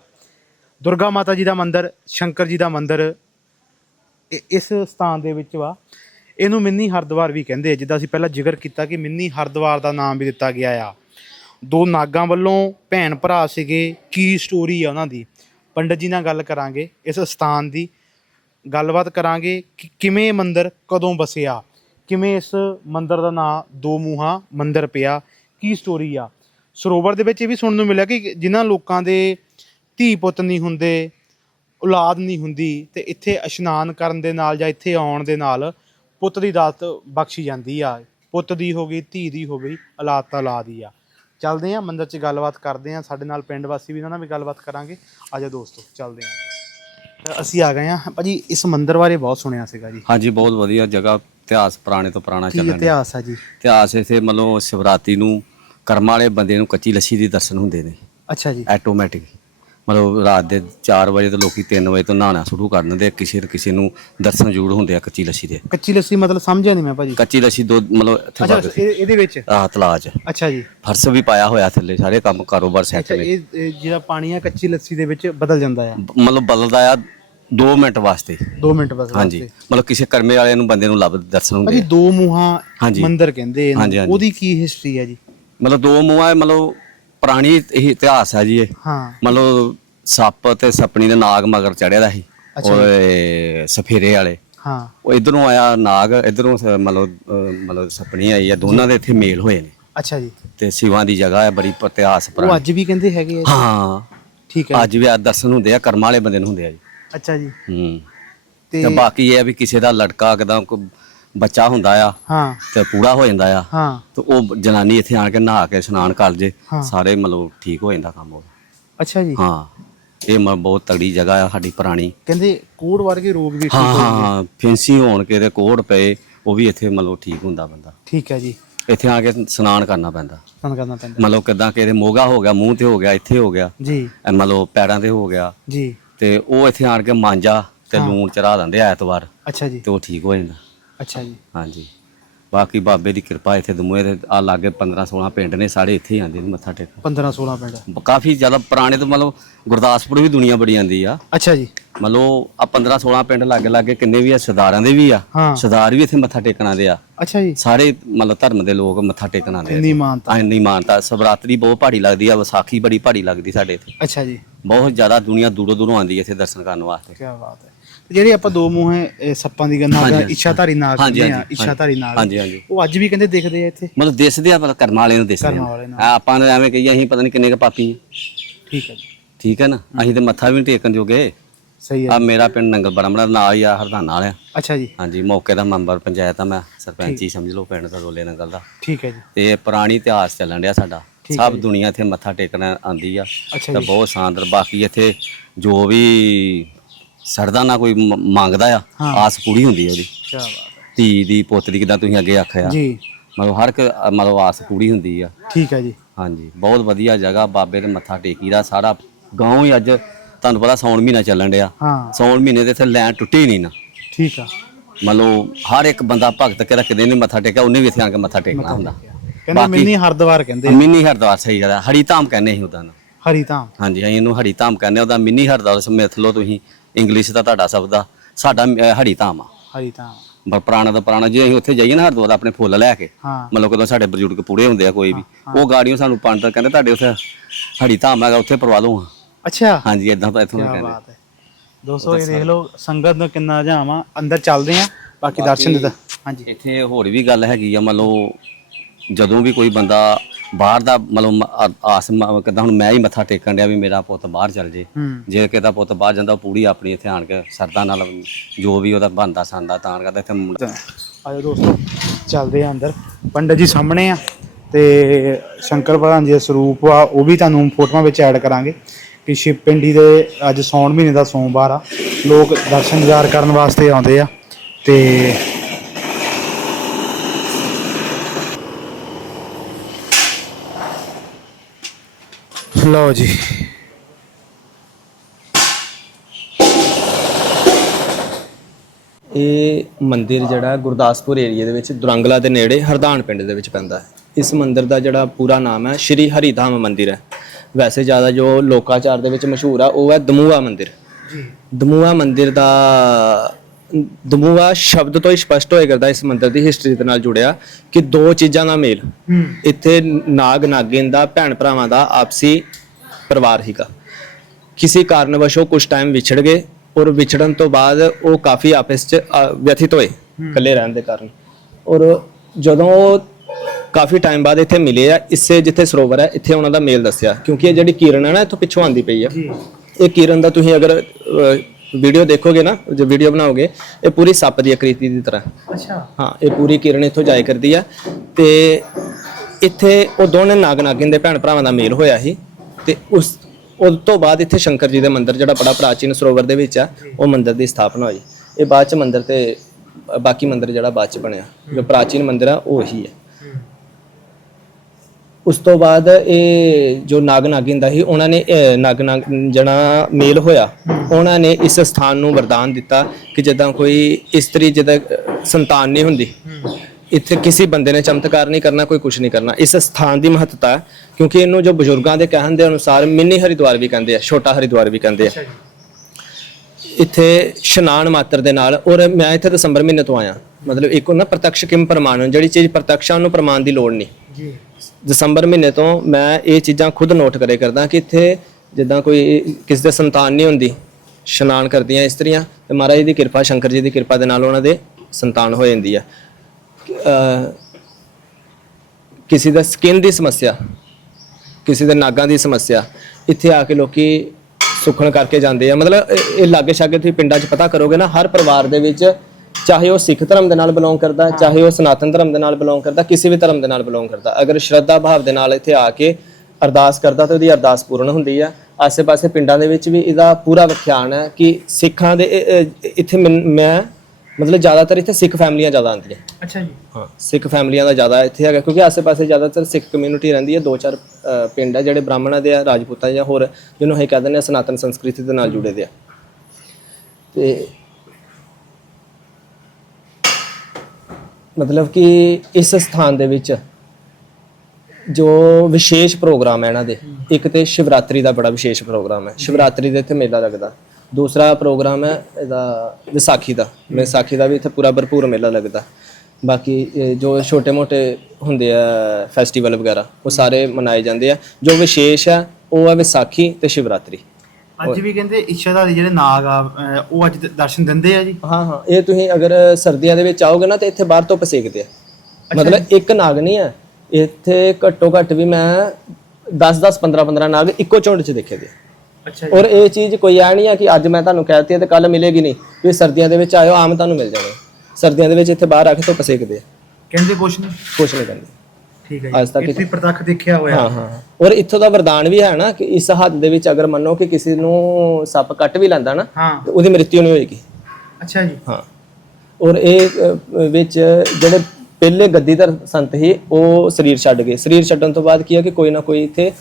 ਦੁਰਗਾ ਮਾਤਾ ਜੀ ਦਾ ਮੰਦਿਰ, ਸ਼ੰਕਰ ਜੀ ਦਾ ਮੰਦਿਰ, ਇ- ਇਸ ਸਥਾਨ ਦੇ ਵਿੱਚ ਵਾ। ਇਹਨੂੰ ਮਿੰਨੀ ਹਰਦੁਆਰ ਵੀ ਕਹਿੰਦੇ ਆ, ਜਿੱਦਾਂ ਅਸੀਂ ਪਹਿਲਾਂ ਜ਼ਿਕਰ ਕੀਤਾ ਕਿ ਮਿੰਨੀ ਹਰਦੁਆਰ ਦਾ ਨਾਮ ਵੀ ਦਿੱਤਾ ਗਿਆ ਆ। ਦੋ ਨਾਗਾਂ ਵੱਲੋਂ ਭੈਣ ਭਰਾ ਸੀਗੇ, ਕੀ ਸਟੋਰੀ ਆ ਉਹਨਾਂ ਦੀ। ਪੰਡਤ ਜੀ ਨਾਲ ਗੱਲ ਕਰਾਂਗੇ, ਇਸ ਸਥਾਨ ਦੀ। ਗੱਲਬਾਤ ਕਰਾਂਗੇ ਕਿ ਕਿਵੇਂ ਇਹ ਮੰਦਿਰ ਕਦੋਂ ਬਸਿਆ ਕਿਵੇਂ ਇਸ ਮੰਦਿਰ ਦਾ ਨਾਂ ਦੋ ਮੂੰਹਾਂ ਮੰਦਿਰ ਪਿਆ, ਕੀ ਸਟੋਰੀ ਆ? ਸਰੋਵਰ ਦੇ ਵਿੱਚ ਇਹ ਵੀ ਸੁਣਨ ਨੂੰ ਮਿਲਿਆ ਕਿ ਜਿਨ੍ਹਾਂ ਲੋਕਾਂ ਦੇ ਧੀ ਪੁੱਤ ਨਹੀਂ ਹੁੰਦੇ, ਔਲਾਦ ਨਹੀਂ ਹੁੰਦੀ ਤੇ ਇੱਥੇ ਇਸ਼ਨਾਨ ਕਰਨ ਦੇ ਨਾਲ ਜਾਂ ਇੱਥੇ ਆਉਣ ਦੇ ਨਾਲ ਪੁੱਤ ਦੀ ਦਾਤ ਬਖਸ਼ੀ ਜਾਂਦੀ ਆ। ਪੁੱਤ ਦੀ ਹੋ ਗਈ, ਧੀ ਦੀ ਹੋ ਗਈ, ਔਲਾਦ ਤਾਂ ਔਲਾਦ ਹੀ ਆ। ਚੱਲਦੇ ਆ ਮੰਦਰ 'ਚ ਗੱਲਬਾਤ ਕਰਦੇ ਆ ਸਾਡੇ ਨਾਲ ਪਿੰਡ ਵਾਸੀ ਵੀ ਉਹਨਾਂ ਨਾਲ ਵੀ ਗੱਲਬਾਤ ਕਰਾਂਗੇ। ਆਜੋ ਦੋਸਤੋ, ਚੱਲਦੇ ਆ ਅਸੀਂ ਆ ਗਏ ਆ ਭਾਜੀ, ਇਸ ਮੰਦਰ ਬਾਰੇ ਬਹੁਤ ਸੁਣਿਆ ਸੀਗਾ ਜੀ। ਹਾਂਜੀ, ਬਹੁਤ ਵਧੀਆ ਜਗ੍ਹਾ ਇਤਿਹਾਸ ਪੁਰਾਣੇ ਤੋਂ ਪੁਰਾਣਾ ਕੀ ਚੱਲਣ। ਇਤਿਹਾਸ ਆ ਜੀ? ਇਤਿਹਾਸ ਇਥੇ ਮਤਲਬ ਸ਼ਿਵਰਾਤਰੀ ਨੂੰ ਕਰਮਾਂ ਵਾਲੇ ਬੰਦੇ ਨੂੰ ਕੱਚੀ ਲੱਸੀ ਦੇ ਦਰਸ਼ਨ ਹੁੰਦੇ ਨੇ। ਅੱਛਾ ਜੀ। ਆਟੋਮੈਟਿਕ ਮਤਲਬ ਰਾਤ ਦੇ 4 ਵਜੇ ਤੋਂ ਲੋਕੀ 3 ਵਜੇ ਤੋਂ ਨਹਾਉਣਾ ਸ਼ੁਰੂ ਕਰ ਦਿੰਦੇ ਆ। ਕਿਸੇ ਕਿਸੇ ਨੂੰ ਦਰਸ਼ਨ ਜ਼ਰੂਰ ਹੁੰਦੇ ਆ ਕੱਚੀ ਲੱਸੀ ਦੇ। ਕੱਚੀ ਲੱਸੀ ਮਤਲਬ ਸਮਝਿਆ ਨਹੀਂ ਮੈਂ ਭਾਜੀ। ਕੱਚੀ ਲੱਸੀ ਦੋ ਮਤਲਬ ਇੱਥੇ ਅੱਛਾ ਇਹ- ਇਹਦੇ ਵਿੱਚ? ਆਹ ਤਲਾਅ 'ਚ ਅੱਛਾ ਜੀ। ਫਰਸ਼ ਵੀ ਪਾਇਆ ਹੋਇਆ ਥੱਲੇ ਸਾਰੇ ਕੰਮ ਕਾਰੋਬਾਰ ਸੈੱਟ ਨੇ। ਇਹ ਇਹ ਜਿਹੜਾ ਪਾਣੀ ਆ ਕੱਚੀ ਲੱਸੀ ਦੇ ਵਿੱਚ ਬਦਲ ਜਾਂਦਾ ਆ। ਮਤਲਬ ਬਦਲਦਾ ਆ 2 ਮਿੰਟ ਵਾਸਤੇ। 2 ਮਿੰਟ ਬਸ ਹਾਂਜੀ। ਮਤਲਬ ਕਿਸੇ ਕਰਮੇ ਵਾਲੇ ਨੂੰ ਬੰਦੇ ਨੂੰ ਲੱਭ ਦਰਸ਼ਨ ਹੁੰਦੇ ਭਾਜੀ ਆ। ਦੋ ਮੂੰਹਾਂ ਹਾਂਜੀ। ਮੰਦਿਰ ਕਹਿੰਦੇ ਇਹਨੂੰ। ਹਾਂਜੀ। ਉਹਦੀ ਕੀ ਹਿਸਟਰੀ ਆ ਜੀ? ਮਤਲਬ ਦੋ ਮੂੰਹਾਂ ਇਹ ਮਤਲਬ ਪੁਰਾਣੀ ਇਹ ਇਤਿਹਾਸ ਹੈ ਜੀ ਇਹ। ਹਾਂ। ਮਤਲਬ ਸੱਪ ਤੇ ਸੱਪਣੀ ਦੇ ਨਾਗ ਮਗਰ ਚੜਿਆ ਦਾ ਸੀ। ਅੱਛਾ ਸਫੇਰੇ ਵਾਲੇ। ਹਾਂ। ਉਹ ਇਧਰੋਂ ਆਇਆ ਨਾਗ ਇਧਰੋਂ ਮਤਲਬ ਅਹ, ਮਤਲਬ ਸੱਪਣੀ ਆਈ ਆ। ਦੋਨਾਂ ਦੇ ਇੱਥੇ ਮੇਲ ਹੋਏ ਨੇ। ਅੱਛਾ ਜੀ। ਤੇ ਸਿਵਾਂ ਦੀ ਜਗ੍ਹਾ ਹੈ ਬੜੀ ਇਤਿਹਾਸ ਉਹ ਪੁਰਾਣੀ। ਅੱਜ ਵੀ ਕਹਿੰਦੇ ਹੈਗੇ ਆ ਜੀ? ਹਾਂ। ਠੀਕ ਹੈ ਅੱਜ ਵੀ ਆ ਦਰਸ਼ਨ ਹੁੰਦੇ ਆ ਕਰਮਾਂ ਵਾਲੇ ਬੰਦੇ ਨੂੰ ਹੁੰਦੇ ਆ ਜੀ। ਅੱਛਾ ਜੀ। ਹੂੰ। ਤੇ ਤੇ ਬਾਕੀ ਇਹ ਆ ਵੀ ਕਿਸੇ ਦਾ ਲੜਕਾ ਕਦਾਂ ਕੋਈ ਬੱਚਾ ਹੁੰਦਾ ਆ ਹਾਂ। ਤੇ ਪੂਰਾ ਹੋ ਜਾਂਦਾ ਆ। ਹਾਂ। ਤੇ ਉਹ ਜਨਾਨੀ ਇੱਥੇ ਆਣ ਕੇ ਨਹਾ ਕੇ ਇਸ਼ਨਾਨ ਕਰ ਜੇ ਹਾਂ। ਸਾਰੇ ਮਤਲਬ ਠੀਕ ਹੋ ਜਾਂਦਾ ਕੰਮ ਉਹ। ਅੱਛਾ ਜੀ। ਹਾਂ। ਇਹ ਮ- ਬਹੁਤ ਤਗੜੀ ਜਗ੍ਹਾ ਆ ਸਾਡੀ ਪੁਰਾਣੀ। ਕਹਿੰਦੇ ਕੋੜ ਵਰਗੇ ਰੋਗ ਵੀ ਠੀਕ ਹਾਂ ਹੋ ਹਾਂ ਫੈਂਸੀ ਹੋਣ ਕੇ ਤੇ ਕੋੜ ਪਏ ਉਹ ਵੀ ਇੱਥੇ ਮਤਲਬ ਠੀਕ ਹੁੰਦਾ ਬੰਦਾ। ਠੀਕ ਹੈ ਜੀ। ਇੱਥੇ ਆ ਕੇ ਇਸ਼ਨਾਨ ਕਰਨਾ ਪੈਂਦਾ। ਤੁਹਾਨੂੰ ਕਰਨਾ ਪੈਂਦਾ। ਮਤਲਬ ਕਿਦਾਂ ਕਿ ਇਹਦੇ ਮੋਗਾ ਹੋ ਗਿਆ ਮੂੰਹ ਤੇ ਹੋ ਗਿਆ ਇੱਥੇ ਹੋ ਗਿਆ। ਜੀ। ਇਹ ਮਤਲਬ ਪੈਰਾਂ ਤੇ ਹੋ ਗਿਆ। ਜੀ। ਤੇ ਉਹ ਇੱਥੇ ਆਣ ਕੇ ਮਾਂਜਾ ਤੇ। ਲੂਣ ਚੜਾ ਦਿੰਦੇ ਆ ਐਤਵਾਰ। ਅੱਛਾ ਜੀ। ਤੇ ਉਹ ਠੀਕ ਹੋ ਜਾਂਦਾ। ਅੱਛਾ ਜੀ। ਹਾਂਜੀ। ਬਾਕੀ ਬਾਬੇ ਦੀ ਕਿਰਪਾ ਇੱਥੇ ਦਮੂਏ ਦੇ ਆ ਲਾਗੇ 15 16 ਪਿੰਡ ਨੇ ਸਾਰੇ ਇੱਥੇ ਹੀ ਆਉਂਦੇ ਨੇ ਮੱਥਾ ਟੇਕਣ। 15 16 ਪਿੰਡ। ਕਾਫੀ ਜ਼ਿਆਦਾ ਪੁਰਾਣੇ ਤੋਂ ਮਤਲਬ ਗੁਰਦਾਸਪੁਰ ਵੀ ਦੁਨੀਆ ਬੜੀ ਆਉਂਦੀ ਆ। ਅੱਛਾ ਜੀ। ਮਤਲਬ ਆ 15 16 ਪਿੰਡ ਲਾਗੇ ਲਾਗੇ ਕਿੰਨੇ ਵੀ ਆ ਸਰਦਾਰਾਂ ਦੇ ਵੀ ਆ। ਸਰਦਾਰ ਵੀ ਇੱਥੇ ਮੱਥਾ ਟੇਕਣ ਆਉਂਦੇ ਆ। ਅੱਛਾ ਜੀ। ਸਾਰੇ ਮਤਲਬ ਧਰਮ ਦੇ ਲੋਕ ਮੱਥਾ ਟੇਕਣ ਆਉਂਦੇ ਆ ਇੰਨੀ ਮਾਨਤਾ। ਇੰਨੀ ਮਾਨਤਾ। ਸਵਰਾਤਰੀ ਬਹੁਤ ਭਾਰੀ ਲੱਗਦੀ ਆ ਵਿਸਾਖੀ ਬੜੀ ਭਾਰੀ ਲੱਗਦੀ ਸਾਡੇ ਇੱਥੇ। ਅੱਛਾ ਜੀ। ਬਹੁਤ ਜ਼ਿਆਦਾ ਦੁਨੀਆ ਦੂਰੋਂ ਦੂਰੋਂ ਆਉਂਦੀ ਹੈ ਇੱਥੇ ਦਰਸ਼ਨ ਕਰਨ ਵਾਸਤੇ। ਕੀ ਬਾਤ ਹੈ। ਤੇ ਜਿਹੜੇ ਆਪਾਂ ਦੋ ਮੂੰਹੇ ਸੱਪਾਂ ਦੀ ਗੰਨਾ ਦਾ ਹਾਂਜੀ। ਇੱਛਾਧਾਰੀ ਨਾਗ ਹਾਂਜੀ, ਕਹਿੰਦੇ ਆ ਹਾਂਜੀ, ਇੱਛਾਧਾਰੀ ਨਾਗ ਹਾਂਜੀ ਹਾਂਜੀ। ਉਹ ਅੱਜ ਵੀ ਕਹਿੰਦੇ ਦਿਖਦੇ ਆ ਇੱਥੇ? ਮਤਲਬ ਦਿਸਦੇ ਆ ਪਰ ਕਰਮ ਵਾਲੇ ਨੂੰ ਦਿਸਦੇ ਕਰਮਾਂ ਵਾਲੇ ਨੂੰ। ਆ ਆਪਾਂ ਨੇ ਐਵੇਂ ਕਹੀਏ ਅਸੀਂ ਪਤਾ ਨਹੀਂ ਕਿੰਨੇ ਕ ਪਾਪੀ ਆ। ਠੀਕ ਹੈ ਜੀ। ਠੀਕ ਹੈ ਨਾ? ਅਸੀਂ ਤੇ ਮੱਥਾ ਵੀ ਨਹੀਂ ਟੇਕਣ ਜੋਗੇ। ਸਹੀ ਹੈ ਆ ਮੇਰਾ ਪਿੰਡ ਨੰਗਲ ਬਰਮੜਾ ਨਾਲ ਹੀ ਆ ਹਰਦਾਨਾ ਵਾਲਿਆ। ਅੱਛਾ ਜੀ। ਹਾਂਜੀ ਮੌਕੇ ਦਾ ਮੈਂਬਰ ਪੰਚਾਇਤ ਆ ਮੈਂ ਸਰਪੰਚ ਹੀ ਸਮਝ ਲਓ ਪਿੰਡ ਦਾ ਰੋਲੇ ਨੰਗਲ ਦਾ। ਠੀਕ ਹੈ ਜੀ। ਤੇ ਪੁਰਾਣੀ ਇਤਿਹਾਸ ਚੱਲਣ ਡਿਆ ਸਾਡਾ। ਹੈ ਸਭ ਦੁਨੀਆ ਇੱਥੇ ਮੱਥਾ ਟੇਕਣ ਆਂਦੀ ਆ। ਤੇ ਬਹੁਤ ਸ਼ਾਨਦਾਰ ਬਾਕੀ ਇੱਥੇ ਜੋ ਵੀ ਸਰਦਾ ਨਾ ਕੋਈ ਮ- ਮੰਗਦਾ ਆ। ਆਸ ਪੂਰੀ ਹੁੰਦੀ ਆ ਉਹਦੀ। ਕੀ ਬਾਤ ਹੈ। ਧੀ ਦੀ ਪੁੱਤ ਦੀ ਕਿਦਾਂ ਤੁਸੀਂ ਅੱਗੇ ਆਖਿਆ। ਜੀ। ਮਤਲਬ ਹਰ ਇੱਕ ਅ, ਮਤਲਬ ਆਸ ਪੂਰੀ ਹੁੰਦੀ ਆ। ਠੀਕ ਹੈ ਜੀ। ਹਾਂਜੀ ਬਹੁਤ ਵਧੀਆ ਜਗ੍ਹਾ ਬਾਬੇ ਦੇ ਮੱਥਾ ਟੇਕੀਦਾ ਸਾਰਾ ਗਾਉਂ ਹੀ ਅੱਜ ਤੁਹਾਨੂੰ ਪਤਾ ਸੌਣ ਮਹੀਨਾ ਚੱਲਣ ਡਿਆ। ਹਾਂ। ਸੌਣ ਮਹੀਨੇ ਦੇ ਇੱਥੇ ਲੈਣ ਟੁੱਟੀ ਨਹੀਂ ਨਾ। ਠੀਕ ਆ। ਮਤਲਬ ਹਰ ਇੱਕ ਬੰਦਾ ਭਗਤ ਕਿਹੜਾ ਕਿਤੇ ਨਹੀਂ ਮੱਥਾ ਟੇਕਿਆ ਉਹਨੇ ਵੀ ਇੱਥੇ ਆ ਕੇ ਮੱਥਾ ਟੇਕਣਾ ਹੁੰਦਾ। ਕਹਿੰਦੇ ਬਾਕੀ- ਮਿੰਨੀ ਹਰਦਵਾਰ ਕਹਿੰਦੇ ਮਿੰਨੀ ਹਰਦਵਾਰ ਸਹੀ ਗੱਲ ਹੈ ਹਰੀ ਧਾਮ ਕਹਿੰਦੇ ਸੀ ਉਹਦਾ ਨਾ ਹਰੀ ਧਾਮ। ਹਾਂਜੀ ਅਸੀਂ ਇਹਨੂੰ ਹਰੀ ਧਾਮ ਕਹਿੰਦੇ ਉਹਦਾ ਮਿੰਨੀ ਹਰਦਵਾਰ ਸਮਿਥ ਲਓ ਤੁਸੀਂ ਇੰਗਲਿਸ਼ ਦਾ ਤੁਹਾਡਾ ਸ਼ਬਦ ਆ ਸਾਡਾ ਹਰੀ ਧਾਮ ਆ। ਹਰੀ ਧਾਮ। ਬ- ਪੁਰਾਣਾ ਤੋਂ ਪੁਰਾਣਾ ਜੇ ਅਸੀਂ ਉੱਥੇ ਜਾਈਏ ਨਾ ਹਰਦਵਾਰ ਆਪਣੇ ਫੁੱਲ ਲੈ ਕੇ ਹਾਂ। ਮਤਲਬ ਕਦੋਂ ਸਾਡੇ ਬਜ਼ੁਰਗ ਪੂਰੇ ਹੁੰਦੇ ਆ ਕੋਈ ਵੀ ਉਹ ਗਾੜੀਆਂ ਸਾਨੂੰ ਪੰਡਤ ਕਹਿੰਦੇ ਤੁਹਾਡੇ ਉੱਥੇ ਹਰੀ ਧਾਮ ਹੈਗਾ ਉੱਥੇ ਪਰਵਾ ਲਓ ਅੱਛਾ। ਹਾਂਜੀ ਇਦਾਂ ਤਾਂ ਇੱਥੋਂ ਦੇ ਕਹਿੰਦੇ। ਬਾਤ ਹੈ। ਦੋਸਤੋ ਇਹ ਦੇਖ ਲਓ ਸੰਗਤ ਦਾ ਕਿੰਨਾ ਜਾਵਾਂ ਅੰਦਰ ਚੱਲਦੇ ਆ ਬਾਕੀ ਦਰਸ਼ਨ ਦੇ ਹਾਂਜੀ। ਇੱਥੇ ਹੋਰ ਵੀ ਗੱਲ ਹੈਗੀ ਆ ਮਤਲਬ ਜਦੋਂ ਵੀ ਕੋਈ ਬੰਦਾ ਬਾਹਰ ਦਾ ਮਤਲਬ ਆਸ ਕਿੱਦਾਂ ਹੁਣ ਮੈਂ ਹੀ ਮੱਥਾ ਟੇਕਣ ਡਿਆ ਵੀ ਮੇਰਾ ਪੁੱਤ ਬਾਹਰ ਚੱਲ ਜੇ। ਜੇ ਕਿਤਾ ਪੁੱਤ ਬਾਹਰ ਜਾਂਦਾ ਉਹ ਪੂਰੀ ਆਪਣੀ ਇੱਥੇ ਆਣ ਕੇ ਸਰਦਾ ਨਾਲ ਜੋ ਵੀ ਉਹਦਾ ਬੰਦਾ ਸੰਦਾ ਤਾਂ ਕਰਦਾ ਇੱਥੇ ਮੁੰਡਾ ਆਜੋ ਦੋਸਤੋ ਚੱਲਦੇ ਆ ਅੰਦਰ। ਪੰਡਤ ਜੀ ਸਾਹਮਣੇ ਆ ਤੇ ਸ਼ੰਕਰ ਪ੍ਰਧਾਨ ਜੀ ਦਾ ਸਰੂਪ ਆ ਉਹ ਵੀ ਤੁਹਾਨੂੰ ਫੋਟੋਆਂ ਵਿੱਚ ਐਡ ਕਰਾਂਗੇ ਕਿ ਸ਼ਿਵ ਪਿੰਡੀ ਦੇ ਅੱਜ ਸੌਣ ਮਹੀਨੇ ਦਾ ਸੋਮਵਾਰ ਆ। ਲੋਕ ਦਰਸ਼ਨ ਦਿਦਾਰ ਕਰਨ ਵਾਸਤੇ ਆਉਂਦੇ ਆ ਤੇ ਲਓ ਜੀ। ਇਹ ਮੰਦਿਰ ਜਿਹੜਾ ਗੁਰਦਾਸਪੁਰ ਏਰੀਆ ਦੇ ਵਿੱਚ ਦੁਰੰਗਲਾ ਦੇ ਨੇੜੇ ਹਰਦਾਨ ਪਿੰਡ ਦੇ ਵਿੱਚ ਪੈਂਦਾ ਹੈ। ਇਸ ਮੰਦਿਰ ਦਾ ਜਿਹੜਾ ਪੂਰਾ ਨਾਮ ਹੈ ਸ਼੍ਰੀ ਹਰੀਧਾਮ ਮੰਦਿਰ ਹੈ। ਵੈਸੇ ਜ਼ਿਆਦਾ ਜੋ ਲੋਕਾਚਾਰ ਦੇ ਵਿੱਚ ਮਸ਼ਹੂਰ ਆ ਉਹ ਹੈ ਦਮੂਆ ਮੰਦਿਰ। ਜੀ। ਦਮੂਆ ਮੰਦਿਰ ਦਾ ਦਮੂਆ ਸ਼ਬਦ ਤੋਂ ਹੀ ਸਪਸ਼ਟ ਹੋਏ ਕਰਦਾ ਇਸ ਮੰਦਿਰ ਦੀ ਹਿਸਟਰੀ ਦੇ ਨਾਲ ਜੁੜਿਆ ਕਿ ਦੋ ਚੀਜ਼ਾਂ ਦਾ ਮੇਲ। ਇੱਥੇ ਨਾਗ ਨਾਗਿਨ ਦਾ ਭੈਣ ਭਰਾਵਾਂ ਦਾ ਆਪਸੀ ਪਰਿਵਾਰ ਹੀਗਾ। ਕਿਸੇ ਕਾਰਨਵਸ਼ ਉਹ ਕੁਝ ਟਾਈਮ ਵਿਛੜ ਗਏ ਔਰ ਵਿਛੜਨ ਤੋਂ ਬਾਅਦ ਉਹ ਕਾਫੀ ਆਪਸ ਚ ਵਿਅਥਿਤ ਹੋਏ ਇਕੱਲੇ ਰਹਿਣ ਦੇ ਕਾਰਨ। ਔਰ ਜਦੋਂ ਉਹ ਕਾਫੀ ਟਾਈਮ ਬਾਅਦ ਇੱਥੇ ਮਿਲੇ ਆ ਇਸੇ ਜਿੱਥੇ ਸਰੋਵਰ ਹੈ ਇੱਥੇ ਉਹਨਾਂ ਦਾ ਮੇਲ ਦੱਸਿਆ। ਕਿਉਂਕਿ ਇਹ ਜਿਹੜੀ ਕਿਰਨ ਹੈ ਨਾ ਇੱਥੋਂ ਪਿੱਛੋਂ ਆਂਦੀ ਪਈ ਆ। ਇਹ ਕਿਰਨ ਦਾ ਤੁਸੀਂ ਅਗਰ ਵੀਡੀਓ ਦੇਖੋਗੇ ਨਾ ਜੇ ਵੀਡੀਓ ਬਣਾਓਗੇ ਇਹ ਪੂਰੀ ਸੱਪ ਦੀ ਆਕ੍ਰਿਤੀ ਦੀ ਤਰ੍ਹਾਂ। ਅੱਛਾ। ਹਾਂ ਇਹ ਪੂਰੀ ਕਿਰਨ ਇੱਥੋਂ ਜਾਇਆ ਕਰਦੀ ਆ। ਤੇ ਇੱਥੇ ਉਹ ਦੋਨੇ ਨਾਗ ਨਾਗਿਨ ਦੇ ਭੈਣ ਭਰਾਵਾਂ ਦਾ ਮੇਲ ਹੋਇਆ ਸੀ। ਤੇ ਉਸ ਉਸ ਤੋਂ ਬਾਅਦ ਇੱਥੇ ਸ਼ੰਕਰ ਜੀ ਦਾ ਮੰਦਿਰ ਜਿਹੜਾ ਬੜਾ ਪ੍ਰਾਚੀਨ ਸਰੋਵਰ ਦੇ ਵਿੱਚ ਆ ਉਹ ਮੰਦਿਰ ਦੀ ਸਥਾਪਨਾ ਹੋਈ। ਇਹ ਬਾਅਦ ਚ ਮੰਦਿਰ ਤੇ ਬਾਕੀ ਮੰਦਿਰ ਜਿਹੜਾ ਬਾਅਦ ਚ ਬਣਿਆ। ਜੋ ਪ੍ਰਾਚੀਨ ਮੰਦਿਰ ਆ ਉਹ ਹੀ ਹੈ ਉਸ ਤੋਂ ਬਾਅਦ ਇਹ ਜੋ ਨਾਗ ਨਾਗਿਨ ਦਾ ਸੀ ਉਹਨਾਂ ਨੇ ਅਹ, ਨਾਗ ਨਾਗ ਜਣਾ ਮੇਲ ਹੋਇਆ ਉਹਨਾਂ ਨੇ ਇਸ ਸਥਾਨ ਨੂੰ ਵਰਦਾਨ ਦਿੱਤਾ ਕਿ ਜਦੋਂ ਕੋਈ ਇਸਤਰੀ ਜਿਹਦਾ ਸੰਤਾਨ ਨਹੀਂ ਹੁੰਦੀ ਇੱਥੇ ਕਿਸੇ ਬੰਦੇ ਨੇ ਚਮਤਕਾਰ ਨਹੀਂ ਕਰਨਾ ਕੋਈ ਕੁਝ ਨਹੀਂ ਕਰਨਾ। ਇਸ ਸਥਾਨ ਦੀ ਮਹੱਤਤਾ ਹੈ, ਕਿਉਂਕਿ ਇਹਨੂੰ ਜੋ ਬਜ਼ੁਰਗਾਂ ਦੇ ਕਹਿਣ ਦੇ ਅਨੁਸਾਰ ਮਿੰਨੀ ਹਰਿਦੁਆਰ ਵੀ ਕਹਿੰਦੇ ਆ ਛੋਟਾ ਹਰਿਦੁਆਰ ਵੀ ਕਹਿੰਦੇ ਆ। ਇੱਥੇ ਇਸ਼ਨਾਨ ਮਾਤਰ ਦੇ ਨਾਲ ਔਰ ਮੈਂ ਇੱਥੇ ਦਸੰਬਰ ਮਹੀਨੇ ਤੋਂ ਆਇਆ। ਮਤਲਬ ਇੱਕ ਹੁੰਦਾ ਪ੍ਰਤੱਖ ਕਿਮ ਪ੍ਰਮਾਣ ਜਿਹੜੀ ਚੀਜ਼ ਪ੍ਰਤੱਖ ਆ ਉਹਨੂੰ ਪ੍ਰਮਾਣ ਦੀ ਲੋੜ ਨਹੀਂ। ਜੀ। ਦਸੰਬਰ ਮਹੀਨੇ ਤੋਂ ਮੈਂ ਇਹ ਚੀਜ਼ਾਂ ਖੁਦ ਨੋਟ ਕਰੇ ਕਰਦਾ ਕਿ ਇੱਥੇ ਜਿੱਦਾਂ ਕੋਈ ਕਿਸੇ ਦੇ ਸੰਤਾਨ ਨਹੀਂ ਹੁੰਦੀ ਇਸ਼ਨਾਨ ਕਰਦੀਆਂ ਇਸਤਰੀਆਂ ਤੇ ਮਹਾਰਾਜ ਦੀ ਕਿਰਪਾ ਸ਼ੰਕਰ ਜੀ ਦੀ ਕਿਰਪਾ ਦੇ ਨਾਲ ਉਹਨਾਂ ਦੇ ਸੰਤਾਨ ਹੋ ਜਾਂਦੀ ਹੈ ਅਹ, ਕਿਸੇ ਦਾ ਸਕਿਨ ਦੀ ਸਮੱਸਿਆ, ਕਿਸੇ ਦੇ ਨਾਗਾਂ ਦੀ ਸਮੱਸਿਆ, ਇੱਥੇ ਆ ਕੇ ਲੋਕੀ ਸੁਖਣ ਕਰਕੇ ਜਾਂਦੇ ਆ। ਮਤਲਬ ਇਹ- ਇਹ ਲਾਗੇ ਛਾਗੇ ਤੁਸੀਂ ਪਿੰਡਾਂ 'ਚ ਪਤਾ ਕਰੋਗੇ ਨਾ, ਹਰ ਪਰਿਵਾਰ ਦੇ ਵਿੱਚ ਚਾਹੇ ਉਹ ਸਿੱਖ ਧਰਮ ਦੇ ਨਾਲ ਬਿਲੋਂਗ ਕਰਦਾ, ਚਾਹੇ ਉਹ ਸਨਾਤਨ ਧਰਮ ਦੇ ਨਾਲ ਬਿਲੋਂਗ ਕਰਦਾ, ਕਿਸੇ ਵੀ ਧਰਮ ਦੇ ਨਾਲ ਬਿਲੋਂਗ ਕਰਦਾ। ਅਗਰ ਸ਼ਰਧਾ ਭਾਵ ਦੇ ਨਾਲ ਇੱਥੇ ਆ ਕੇ ਅਰਦਾਸ ਕਰਦਾ, ਤਾਂ ਉਹਦੀ ਅਰਦਾਸ ਪੂਰਨ ਹੁੰਦੀ ਆ। ਆਸੇ-ਪਾਸੇ ਪਿੰਡਾਂ ਦੇ ਵਿੱਚ ਵੀ ਇਹਦਾ ਪੂਰਾ ਵਿਖਿਆਨ ਹੈ ਕਿ ਸਿੱਖਾਂ ਦੇ, ਇਹ- ਇਹ- ਇੱਥੇ ਮੈਨ- ਮੈਂ ਮਤਲਬ ਜ਼ਿਆਦਾਤਰ ਇੱਥੇ ਸਿੱਖ ਫੈਮਲੀਆਂ ਜ਼ਿਆਦਾ ਆਉਂਦੀਆਂ। ਅੱਛਾ ਜੀ। ਹਾਂ। ਸਿੱਖ ਫੈਮਲੀਆਂ ਦਾ ਜ਼ਿਆਦਾ ਇੱਥੇ ਹੈਗਾ ਕਿਉਂਕਿ ਆਸੇ-ਪਾਸੇ ਜ਼ਿਆਦਾਤਰ ਸਿੱਖ ਕਮਿਊਨਿਟੀ ਰਹਿੰਦੀ ਹੈ ਦੋ ਚਾਰ ਅ, ਪਿੰਡ ਆ ਜਿਹੜੇ ਬ੍ਰਾਹਮਣਾਂ ਦੇ ਆ ਰਾਜਪੂਤਾਂ ਜਾਂ ਹੋਰ ਜਿਹਨੂੰ ਅਸੀਂ ਕਹਿੰਦੇ ਨੇ ਸਨਾਤਨ ਸੰਸਕ੍ਰਿਤੀ ਦੇ ਨਾਲ ਜੁੜੇ ਦੇ ਆ। ਤੇ ਮਤਲਬ ਕਿ ਇਸ ਸਥਾਨ ਦੇ ਵਿੱਚ ਜੋ ਵਿਸ਼ੇਸ਼ ਪ੍ਰੋਗਰਾਮ ਹੈ ਇਹਨਾਂ ਦੇ ਇੱਕ ਤੇ ਸ਼ਿਵਰਾਤਰੀ ਦਾ ਬੜਾ ਵਿਸ਼ੇਸ਼ ਪ੍ਰੋਗਰਾਮ ਹੈ। ਸ਼ਿਵਰਾਤਰੀ ਦੇ ਇੱਥੇ ਮੇਲਾ ਲੱਗਦਾ। ਦੂਸਰਾ ਪ੍ਰੋਗਰਾਮ ਹੈ ਇਹਦਾ ਵਿਸਾਖੀ ਦਾ। ਵਿਸਾਖੀ ਦਾ ਵੀ ਇੱਥੇ ਪੂਰਾ ਭਰਪੂਰ ਮੇਲਾ ਲੱਗਦਾ। ਬਾਕੀ ਇਹ ਜੋ ਛੋਟੇ-ਮੋਟੇ ਹੁੰਦੇ ਆ ਫੈਸਟੀਵਲ ਵਗੈਰਾ ਉਹ ਸਾਰੇ ਮਨਾਏ ਜਾਂਦੇ ਆ। ਜੋ ਵਿਸ਼ੇਸ਼ ਹੈ ਉਹ ਹੈ ਵਿਸਾਖੀ ਤੇ ਸ਼ਿਵਰਾਤਰੀ। ਅੱਜ ਵੀ ਕਹਿੰਦੇ ਇੱਛਾਧਾਰੀ ਜਿਹੜੇ ਨਾਗ ਆ ਅਹ, ਉਹ ਅੱਜ ਦ- ਦਰਸ਼ਨ ਦਿੰਦੇ ਆ ਜੀ? ਹਾਂ ਹਾਂ। ਇਹ ਤੁਸੀਂ ਅਗਰ ਸਰਦੀਆਂ ਦੇ ਵਿੱਚ ਆਓਗੇ ਨਾ ਤੇ ਇੱਥੇ ਬਾਹਰ ਧੁੱਪ ਸੇਕਦੇ ਆ। ਮਤਲਬ ਇੱਕ ਨਾਗ ਨਹੀਂ ਹੈ ਇੱਥੇ ਘੱਟੋ ਘੱਟ ਵੀ ਮੈਂ 10 10 15 15 ਨਾਗ ਇੱਕੋ ਝੁੰਡ 'ਚ ਦੇਖੇ ਦੇ ਅੱਛਾ ਔਰ ਇਹ ਚੀਜ਼ ਕੋਈ ਐ ਨਹੀਂ ਹੈ ਕਿ ਅੱਜ ਮੈਂ ਤੁਹਾਨੂੰ ਕਹਿਤੀ ਹੈ ਤੇ ਕੱਲ ਮਿਲੇਗੀ ਨਹੀਂ ਵੀ ਸਰਦੀਆਂ ਦੇ ਵਿੱਚ ਆਇਓ ਆਮ ਤੁਹਾਨੂੰ ਮਿਲ ਜਾਣੇ। ਸਰਦੀਆਂ ਦੇ ਵਿੱਚ ਇੱਥੇ ਬਾਹਰ ਆ ਕੇ ਧੁੱਪ ਸੇਕਦੇ ਆ। ਕਹਿੰਦੇ ਕੁਛ ਨਹੀਂ? ਕੁਛ ਨਹੀਂ ਕਹਿੰਦੇ। ਠੀਕ ਹੈ ਅੱਜ ਤੱਕ ਇੱਥੇ ਪ੍ਰਤੱਖ ਦੇਖਿਆ ਹੋਇਆ। ਹਾਂ ਹਾਂ ਔਰ ਇੱਥੋਂ ਦਾ ਵਰਦਾਨ ਵੀ ਹੈ ਨਾ ਕਿ ਇਸ ਹੱਦ ਦੇ ਵਿੱਚ ਅਗਰ ਮੰਨੋ ਕਿ ਕਿਸੇ ਨੂੰ ਸੱਪ ਕੱਟ ਵੀ ਲੈਂਦਾ ਨਾ ਹਾਂ। ਤੇ ਉਹਦੀ ਮ੍ਰਿਤਿੂ ਨਹੀਂ ਹੋਏਗੀ। ਅੱਛਾ ਜੀ। ਹਾਂ। ਔਰ ਇਹ ਅ, ਵਿੱਚ ਜਿਹੜੇ ਪਹਿਲੇ ਗੱਦੀਧਰ ਸੰਤ ਸੀ ਉਹ ਸਰੀਰ ਛੱਡ ਗਏ। ਸਰੀਰ ਛੱਡਣ ਤੋਂ ਬਾਅਦ ਕੀ ਹੈ ਕਿ ਕੋਈ ਨਾ ਕੋਈ ਇੱਥੇ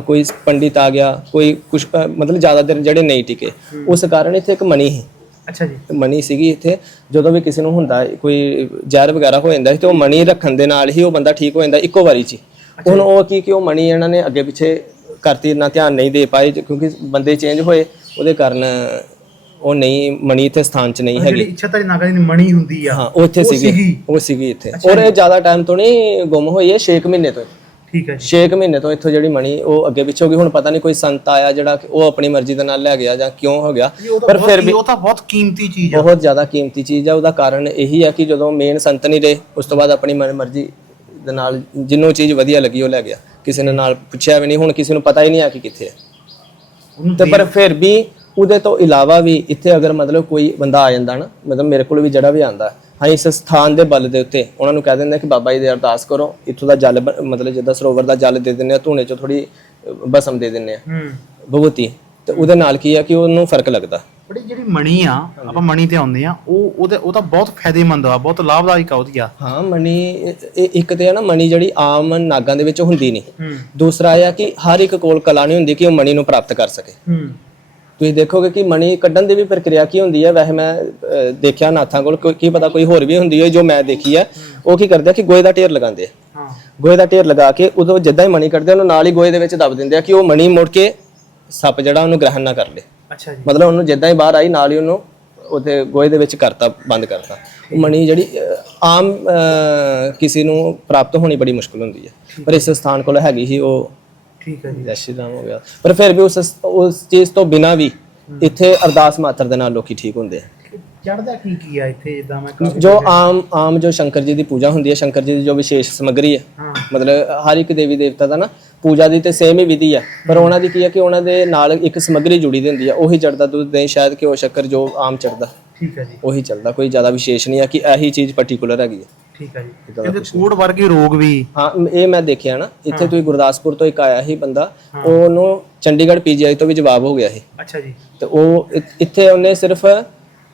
ਕੋਈ ਪੰਡਿਤ ਆ ਗਿਆ ਕੋਈ ਅ, ਮਤਲਬ ਜ਼ਿਆਦਾ ਦਿਨ ਜਿਹੜੇ ਨਹੀਂ ਟਿਕੇ। ਉਸ ਕਾਰਨ ਇੱਥੇ ਇੱਕ ਮਣੀ ਸੀ। ਅੱਛਾ ਜੀ। ਮਣੀ ਸੀਗੀ ਇੱਥੇ ਜਦੋਂ ਵੀ ਕਿਸੇ ਨੂੰ ਹੁੰਦਾ ਕੋਈ ਜ਼ਹਿਰ ਵਗੈਰਾ ਹੋ ਜਾਂਦਾ ਸੀ ਤੇ ਉਹ ਮਣੀ ਰੱਖਣ ਦੇ ਨਾਲ ਹੀ ਉਹ ਬੰਦਾ ਠੀਕ ਹੋ ਜਾਂਦਾ ਇੱਕੋ ਵਾਰੀ 'ਚ। ਹੁਣ ਉਹ ਕੀ ਕਿ ਉਹ ਮਣੀ ਇਹਨਾਂ ਨੇ ਅੱਗੇ ਪਿੱਛੇ ਕਰਤੀ ਇੰਨਾ ਧਿਆਨ ਨਹੀਂ ਦੇ ਪਾਏ ਕਿਉਂਕਿ ਬੰਦੇ ਚੇਂਜ ਹੋਏ ਉਹਦੇ ਕਾਰਨ ਉਹ ਨਹੀਂ ਮਣੀ ਇੱਥੇ ਸਥਾਨ 'ਚ ਨਹੀਂ ਜਿਹੜੀ ਹੈਗੀ ਇੱਛਾਧਾਰੀ ਨਾਗਾਂ ਦੀ ਮਣੀ ਹੁੰਦੀ ਆ ਹਾਂ ਉਹ ਇੱਥੇ ਸੀਗੀ। ਉਹ ਸੀਗੀ ਇੱਥੇ। ਔਰ ਇਹ ਜ਼ਿਆਦਾ ਟਾਈਮ ਤੋਂ ਨਹੀਂ ਗੁੰਮ ਹੋਈ ਹੈ 6 ਮਹੀਨੇ ਤੋਂ ਠੀਕ ਹੈ ਜੀ। 6 ਮਹੀਨੇ ਤੋਂ ਇੱਥੋਂ ਜਿਹੜੀ ਮਣੀ ਉਹ ਅੱਗੇ ਪਿੱਛੇ ਹੋ ਗਈ ਹੁਣ ਪਤਾ ਨਹੀਂ ਕੋਈ ਸੰਤ ਆਇਆ ਜਿਹੜਾ ਕਿ ਉਹ ਆਪਣੀ ਮਰਜ਼ੀ ਦੇ ਨਾਲ ਲੈ ਗਿਆ ਜਾਂ ਕਿਉਂ ਹੋ ਗਿਆ ਪਰ ਫਿਰ ਵੀ ਉਹ ਤਾਂ ਬਹੁਤ ਕੀਮਤੀ ਚੀਜ਼ ਆ। ਬਹੁਤ ਜ਼ਿਆਦਾ ਕੀਮਤੀ ਚੀਜ਼ ਹੈ ਉਹਦਾ ਕਾਰਨ ਇਹੀ ਹੈ ਕਿ ਜਦੋਂ ਮੇਨ ਸੰਤ ਨਹੀਂ ਰਹੇ ਉਸ ਤੋਂ ਬਾਅਦ ਆਪਣੀ ਮਰਜ਼ੀ ਦੇ ਨਾਲ ਜਿੰਨੂੰ ਚੀਜ਼ ਵਧੀਆ ਲੱਗੀ ਉਹ ਲੈ ਗਿਆ। ਕਿਸੇ ਨੇ ਨਾਲ ਪੁੱਛਿਆ ਵੀ ਨਹੀਂ ਹੁਣ ਕਿਸੇ ਨੂੰ ਪਤਾ ਹੀ ਨਹੀਂ ਆ ਕਿ ਕਿੱਥੇ ਹੈ ਤੇ ਪਰ ਫਿਰ ਵੀ ਉਹਦੇ ਤੋਂ ਇਲਾਵਾ ਵੀ ਇੱਥੇ ਅਗਰ ਮਤਲਬ ਕੋਈ ਬੰਦਾ ਆ ਜਾਂਦਾ ਨਾ ਮਤਲਬ ਮੇਰੇ ਕੋਲ ਵੀ ਜਿਹੜਾ ਵੀ ਆਂਦਾ ਹਾਂ ਇਸ ਸਥਾਨ ਦੇ ਬਲ ਦੇ ਉੱਤੇ। ਉਹਨਾਂ ਨੂੰ ਕਹਿ ਦਿੰਦੇ ਕਿ ਬਾਬਾ ਜੀ ਦੇ ਅਰਦਾਸ ਕਰੋ। ਇੱਥੋਂ ਦਾ ਜਲ ਬ- ਮਤਲਬ ਜਿੱਦਾਂ ਸਰੋਵਰ ਦਾ ਜਲ ਦੇ ਦਿੰਦੇ ਆ ਧੂਣੇ ਚੋਂ ਥੋੜੀ ਬਸਮ ਦੇ ਦਿੰਦੇ ਆ। ਹੂੰ। ਭਗਵਤੀ। ਤੇ ਉਹਦੇ ਨਾਲ ਕੀ ਆ ਕਿ ਉਹਨੂੰ ਫ਼ਰਕ ਲੱਗਦਾ। ਬੜੀ ਜਿਹੜੀ ਮਣੀ ਆ ਆਪਾਂ ਮਣੀ ਤੇ ਆਉਂਦੇ ਆ ਉਹ ਉਹਦੇ ਉਹ ਤਾਂ ਬਹੁਤ ਫਾਇਦੇਮੰਦ ਆ ਬਹੁਤ ਲਾਭਦਾਇਕ ਆ ਉਹਦੀ ਆ। ਹਾਂ ਮਣੀ ਇਹ- ਇਹ ਇੱਕ ਤੇ ਹੈ ਨਾ ਮਣੀ ਜਿਹੜੀ ਆਮ ਨਾਗਾਂ ਦੇ ਵਿੱਚ ਹੁੰਦੀ ਨਹੀਂ। ਦੂਸਰਾ ਇਹ ਆ ਕਿ ਹਰ ਇੱਕ ਕੋਲ ਕਲਾ ਨਹੀਂ ਹੁੰਦੀ ਕਿ ਉਹ ਮਣੀ ਨੂੰ ਪ੍ਰਾਪਤ ਕਰ ਸਕੇ। ਹੂੰ। ਤੁਸੀਂ ਦੇਖੋਗੇ ਕਿ ਮਣੀ ਕੱਢਣ ਦੀ ਵੀ ਪ੍ਰਕਿਰਿਆ ਕੀ ਹੁੰਦੀ ਹੈ? ਵੈਸੇ ਮੈਂ ਅਹ, ਦੇਖਿਆ ਨਾਥਾਂ ਕੋਲ ਕੋਈ- ਕੀ ਪਤਾ ਕੋਈ ਹੋਰ ਵੀ ਹੁੰਦੀ ਹੈ ਜੋ ਮੈਂ ਦੇਖੀ ਹੈ। ਉਹ ਕੀ ਕਰਦੇ ਆ ਕਿ ਗੋਏ ਦਾ ਢੇਰ ਲਗਾਉਂਦੇ ਆ। ਹਾਂ। ਗੋਏ ਦਾ ਢੇਰ ਲਗਾ ਕੇ ਉਦੋਂ ਜਿੱਦਾਂ ਹੀ ਮਣੀ ਕੱਢਦੇ ਆ, ਉਹਨੂੰ ਨਾਲ ਹੀ ਗੋਏ ਦੇ ਵਿੱਚ ਦਬ ਦਿੰਦੇ ਆ ਕਿ ਉਹ ਮਣੀ ਮੁੜ ਕੇ ਸੱਪ ਜਿਹੜਾ ਉਹਨੂੰ ਗ੍ਰਹਿਣ ਨਾ ਕਰ ਲੇ। ਅੱਛਾ ਜੀ। ਮਤਲਬ ਉਹਨੂੰ ਜਿੱਦਾਂ ਹੀ ਬਾਹਰ ਆਈ ਨਾਲ ਹੀ ਉਹਨੂੰ ਉਹਦੇ ਗੋਏ ਦੇ ਵਿੱਚ ਕਰਤਾ ਬੰਦ ਕਰਤਾ। ਉਹ ਮਣੀ ਜਿਹੜੀ ਅਹ, ਆਮ ਅਹ, ਕਿਸੇ ਨੂੰ ਪ੍ਰਾਪਤ ਹੋਣੀ ਬੜੀ ਮੁਸ਼ਕਲ ਹੁੰਦੀ ਹੈ। ਪਰ ਇਸ ਸਥਾਨ ਕੋਲ ਹੈਗੀ ਸੀ ਉਹ ਠੀਕ ਹੈ ਜੀ। ਜੈ ਸ਼੍ਰੀ ਰਾਮ ਹੋ ਗਿਆ। ਪਰ ਫਿਰ ਵੀ ਉਸ ਉਸ ਚੀਜ਼ ਤੋਂ ਬਿਨਾ ਵੀ ਇੱਥੇ ਅਰਦਾਸ ਮਾਤਰ ਦੇ ਨਾਲ ਲੋਕੀ ਠੀਕ ਹੁੰਦੇ ਆ। ਚੜਦਾ ਕੀ ਕੀ ਆ ਇੱਥੇ ਇਦਾਂ ਮੈਂ ਕਾਫੀ ਜੋ ਆਮ ਆਮ ਜੋ ਸ਼ੰਕਰ ਜੀ ਦੀ ਪੂਜਾ ਹੁੰਦੀ ਹੈ ਸ਼ੰਕਰ ਜੀ ਦੀ ਜੋ ਵਿਸ਼ੇਸ਼ ਸਮੱਗਰੀ ਹੈ ਮਤਲਬ ਹਰ ਇੱਕ ਦੇਵੀ ਦੇਵਤਾ ਦਾ ਨਾ ਪੂਜਾ ਦੀ ਤੇ ਸੇਮ ਹੀ ਵਿਧੀ ਹੈ। ਪਰ ਉਹਨਾਂ ਦੀ ਕੀ ਹੈ ਕਿ ਉਹਨਾਂ ਦੇ ਨਾਲ ਇੱਕ ਸਮੱਗਰੀ ਜੁੜੀ ਦੀ ਹੁੰਦੀ ਹੈ ਉਹੀ ਚੜਦਾ ਦੁੱਧ ਦਹੀਂ ਸ਼ਾਇਦ ਘਿਓ ਸ਼ੱਕਰ ਜੋ ਆਮ ਚੜਦਾ ਠੀਕ ਹੈ ਜੀ। ਉਹੀ ਚੱਲਦਾ ਕੋਈ ਜ਼ਿਆਦਾ ਵਿਸ਼ੇਸ਼ ਨਹੀਂ ਹੈ ਕਿ ਇਹੀ ਚੀਜ਼ ਪਾਰਟਿਕੂਲਰ ਹੈਗੀ ਹੈ। ਠੀਕ ਹੈ ਜੀ। ਕਹਿੰਦੇ ਕੋੜ ਵਰਗੇ ਰੋਗ ਵੀ। ਹਾਂ ਇਹ ਮੈਂ ਦੇਖਿਆ ਨਾ ਇੱਥੇ ਤੁਸੀਂ ਗੁਰਦਾਸਪੁਰ ਤੋਂ ਇੱਕ ਆਇਆ ਸੀ ਬੰਦਾ ਉਹਨੂੰ ਚੰਡੀਗੜ੍ਹ ਪੀਜੀਆਈ ਤੋਂ ਵੀ ਜਵਾਬ ਹੋ ਗਿਆ ਸੀ ਅੱਛਾ ਜੀ। ਤੇ ਉਹ ਇੱਥੇ ਉਹਨੇ ਸਿਰਫ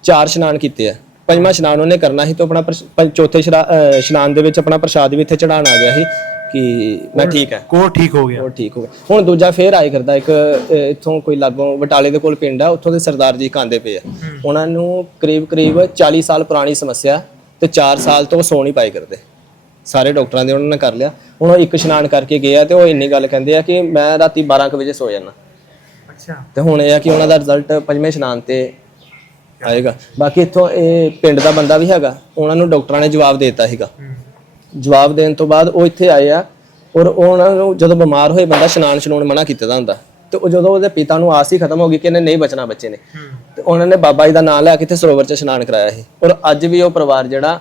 ਚਾਰ ਇਸ਼ਨਾਨ ਕੀਤੇ ਆ। ਪੰਜਵਾਂ ਇਸ਼ਨਾਨ ਉਹਨੇ ਕਰਨਾ ਸੀ ਤੇ ਆਪਣਾ ਚੌਥੇ ਇਸ਼ਨਾਨ ਦੇ ਵਿੱਚ ਆਪਣਾ ਪ੍ਰਸ਼ਾਦ ਵੀ ਇੱਥੇ ਚੜਾਉਣ ਆ ਗਿਆ ਸੀ ਕਿ ਮੈਂ ਠੀਕ ਹੈ ਕੋੜ ਠੀਕ ਹੋ ਗਿਆ। ਉਹ ਠੀਕ ਹੋ ਗਿਆ। ਹੁਣ ਦੂਜਾ ਫੇਰ ਆਏ ਕਰਦਾ ਇੱਕ ਇੱਥੋਂ ਕੋਈ ਲਾਗੋਂ ਬਟਾਲੇ ਦੇ ਕੋਲ ਪਿੰਡ ਆ ਉੱਥੋਂ ਦੇ ਸਰਦਾਰ ਜੀ ਕਾਂਦੇ ਪਏ ਆ। ਉਹਨਾਂ ਨੂੰ ਕਰੀਬ ਕਰੀਬ 40 ਸਾਲ ਪੁਰਾਣੀ ਸਮੱਸਿਆ ਤੇ 4 ਸਾਲ ਤੋਂ ਉਹ ਸੌ ਨਹੀਂ ਪਾਏ ਕਰਦੇ। ਸਾਰੇ ਡਾਕਟਰਾਂ ਦੇ ਉਹਨਾਂ ਨੇ ਕਰ ਲਿਆ। ਹੁਣ ਉਹ ਇੱਕ ਇਸ਼ਨਾਨ ਕਰਕੇ ਗਏ ਆ ਤੇ ਉਹ ਇੰਨੀ ਗੱਲ ਕਹਿੰਦੇ ਆ ਕਿ ਮੈਂ ਰਾਤੀ 12 ਕੁ ਵਜੇ ਸੋ ਜਾਣਾ ਅੱਛਾ। ਤੇ ਹੁਣ ਇਹ ਆ ਕਿ ਉਹਨਾਂ ਦਾ ਰਿਜ਼ਲਟ ਪੰਜਵੇਂ ਇਸ਼ਨਾਨ ਤੇ ਆਏਗਾ। ਬਾਕੀ ਇੱਥੋਂ ਇਹ ਪਿੰਡ ਦਾ ਬੰਦਾ ਵੀ ਹੈਗਾ ਉਹਨਾਂ ਨੂੰ ਡਾਕਟਰਾਂ ਨੇ ਜਵਾਬ ਦੇ ਦਿੱਤਾ ਸੀਗਾ। ਜਵਾਬ ਦੇਣ ਤੋਂ ਬਾਅਦ ਉਹ ਇੱਥੇ ਆਏ ਆ ਔਰ ਉਹਨਾਂ ਨੂੰ ਜਦੋਂ ਬਿਮਾਰ ਹੋਏ ਬੰਦਾ ਇਸ਼ਨਾਨ ਛਨਾਉਣ ਮਨਾ ਕੀਤਾ ਦਾ ਹੁੰਦਾ। ਤੇ ਉਹ ਜਦੋਂ ਉਹਦੇ ਪਿਤਾ ਨੂੰ ਆਸ ਹੀ ਖਤਮ ਹੋ ਗਈ ਕਿ ਇਹਨੇ ਨਹੀਂ ਬਚਣਾ ਬੱਚੇ ਨੇ ਤੇ ਉਹਨਾਂ ਨੇ ਬਾਬਾ ਜੀ ਦਾ ਨਾਮ ਲੈ ਕੇ ਇੱਥੇ ਸਰੋਵਰ 'ਚ ਇਸ਼ਨਾਨ ਕਰਾਇਆ ਸੀ। ਔਰ ਅੱਜ ਵੀ ਉਹ ਪਰਿਵਾਰ ਜਿਹੜਾ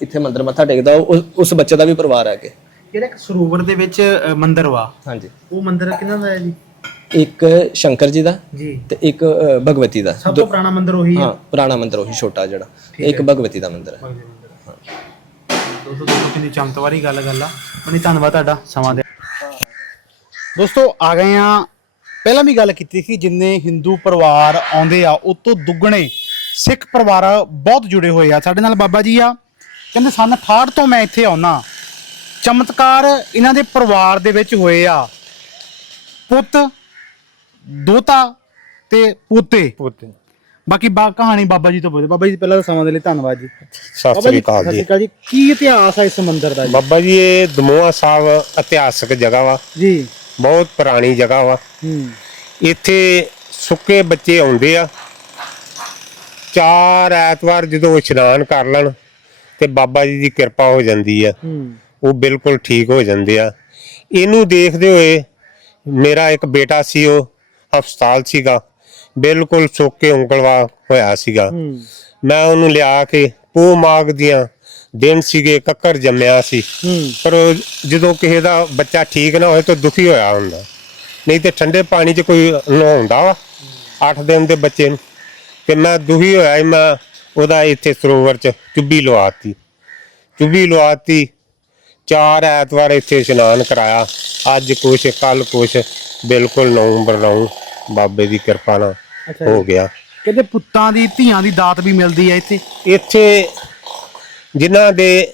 ਇੱਥੇ ਮੰਦਰ ਮੱਥਾ ਟੇਕਦਾ ਉਹ ਉਸ- ਬੱਚੇ ਦਾ ਵੀ ਪਰਿਵਾਰ ਹੈ ਅੱਗੇ ਜਿਹੜਾ ਇੱਕ ਸਰੋਵਰ ਦੇ ਵਿੱਚ ਅ, ਮੰਦਿਰ ਵਾ ਹਾਂਜੀ। ਉਹ ਮੰਦਿਰ ਕਿਹਨਾਂ ਦਾ ਹੈ ਜੀ? ਇੱਕ ਸ਼ੰਕਰ ਜੀ ਦਾ ਜੀ। ਤੇ ਇੱਕ ਅ, ਭਗਵਤੀ ਦਾ। ਸਭ ਤੋਂ ਪੁਰਾਣਾ ਮੰਦਿਰ ਉਹੀ ਹੈ? ਹਾਂ ਪੁਰਾਣਾ ਮੰਦਿਰ ਉਹੀ ਛੋਟਾ ਜਿਹੜਾ। ਇੱਕ ਭਗਵਤੀ ਦਾ ਮੰਦਿਰ ਹੈ। ਦੋਸਤੋ ਦੋਸਤੋ ਕਿੰਨੀ ਚਮਤਵਾਰੀ ਗੱਲ ਗੱਲ। ਆ ਬਣੀ ਧੰਨਵਾਦ ਤੁਹਾਡਾ ਸਮਾਂ ਦੇ ਦੋਸਤੋ ਆ ਗਏ ਆ ਪਹਿਲਾਂ ਵੀ ਗੱਲ ਕੀਤੀ ਸੀ ਜਿੰਨੇ ਹਿੰਦੂ ਪਰਿਵਾਰ ਆਉਂਦੇ ਆ ਉਹ ਤੋਂ ਦੁੱਗਣੇ ਸਿੱਖ ਪਰਿਵਾਰ ਬਹੁਤ ਜੁੜੇ ਹੋਏ ਆ। ਸਾਡੇ ਨਾਲ ਬਾਬਾ ਜੀ ਆ। ਕਹਿੰਦੇ ਸਨ 68 ਤੋਂ ਮੈਂ ਇੱਥੇ ਆਉਣਾ ਚਮਤਕਾਰ ਇਹਨਾਂ ਦੇ ਪਰਿਵਾਰ ਦੇ ਵਿੱਚ ਹੋਏ ਆ। ਪੁੱਤ ਦੋਤਾ ਤੇ ਪੋਤੇ। ਪੁੱਤ। ਬਾਕੀ ਬਾ ਕਹਾਣੀ ਬਾਬਾ ਜੀ ਤੋਂ ਪੁੱਛਦੇ। ਬਾਬਾ ਜੀ ਪਹਿਲਾਂ ਤਾਂ ਸਮਾਂ ਦੇ ਲਈ ਧੰਨਵਾਦ ਜੀ। ਸਤਿ ਸ੍ਰੀ ਅਕਾਲ ਜੀ ਜੀ। ਕੀ ਇਤਿਹਾਸ ਆ ਇਸ ਮੰਦਿਰ ਦਾ ਜੀ? ਬਾਬਾ ਜੀ ਇਹ ਦਮੋਆ ਸਾਹਿਬ ਇਤਿਹਾਸਕ ਜਗ੍ਹਾ ਵਾ। ਜੀ। ਬਹੁਤ ਪੁਰਾਣੀ ਜਗ੍ਹਾ ਵਾ। ਹੂੰ। ਇੱਥੇ ਸੁੱਕੇ ਬੱਚੇ ਆਉਂਦੇ ਆ। ਚਾਰ ਐਤਵਾਰ ਜਦੋਂ ਇਸ਼ਨਾਨ ਕਰ ਲੈਣ ਤੇ ਬਾਬਾ ਜੀ ਦੀ ਕਿਰਪਾ ਹੋ ਜਾਂਦੀ ਆ। ਹੂੰ। ਉਹ ਬਿਲਕੁਲ ਠੀਕ ਹੋ ਜਾਂਦੇ ਆ। ਇਹਨੂੰ ਦੇਖਦੇ ਹੋਏ ਮੇਰਾ ਇੱਕ ਬੇਟਾ ਸੀ ਉਹ ਹਸਪਤਾਲ ਸੀਗਾ। ਬਿਲਕੁਲ ਸੋਕੇ ਉਂਗਲਵਾ ਹੋਇਆ ਸੀਗਾ। ਹੂੰ। ਮੈਂ ਉਹਨੂੰ ਲਿਆ ਕੇ ਪੋ ਮਾਗ ਦੀਆਂ ਦਿਨ ਸੀਗੇ ਕੱਕਰ ਜੰਮਿਆ ਸੀ। ਪਰ ਉਹ ਜਦੋਂ ਕਿਸੇ ਦਾ ਬੱਚਾ ਠੀਕ ਨਾ ਹੋਏ ਤਾਂ ਦੁਖੀ ਹੋਇਆ ਹੁੰਦਾ। ਨਹੀਂ ਤੇ ਠੰਡੇ ਪਾਣੀ 'ਚ ਕੋਈ ਨਹਾਉਂਦਾ ਵਾ 8 ਦਿਨ ਦੇ ਬੱਚੇ ਨੂੰ। ਤੇ ਮੈਂ ਦੁਖੀ ਹੋਇਆ ਸੀ, ਮੈਂ ਉਹਦਾ ਇੱਥੇ ਸਰੋਵਰ 'ਚ ਚੁੱਭੀ ਲਵਾਤੀ। ਚੁੱਭੀ ਲਵਾਤੀ ਚਾਰ ਐਤਵਾਰ ਇੱਥੇ ਇਸ਼ਨਾਨ ਕਰਾਇਆ। ਅੱਜ ਕੁਛ ਕੱਲ ਕੁਛ ਬਿਲਕੁਲ ਨਵੰਬਰ ਨੂੰ ਬਾਬੇ ਦੀ ਕਿਰਪਾ ਨਾਲ ਅੱਛਾ। ਹੋ ਗਿਆ। ਕਹਿੰਦੇ ਪੁੱਤਾਂ ਦੀ ਧੀਆਂ ਦੀ ਦਾਤ ਵੀ ਮਿਲਦੀ ਹੈ ਇੱਥੇ। ਇੱਥੇ ਜਿਨ੍ਹਾਂ ਦੇ